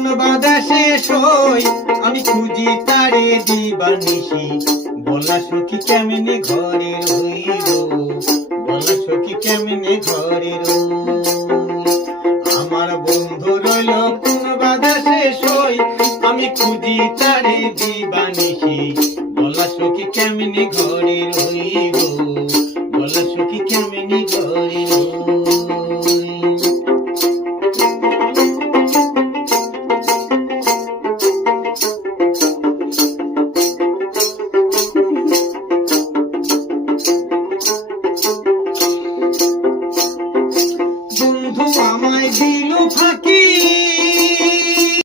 কোন বাধা শেষ হই আমি খুঁজি তারে দিবানিশি বলা সখী কেমনে ঘরে রইব বলা সখী কেমনে ঘরে রই আমার বন্ধু রইল কোন বাধা শেষ হই আমি খুঁজি তারে দিবা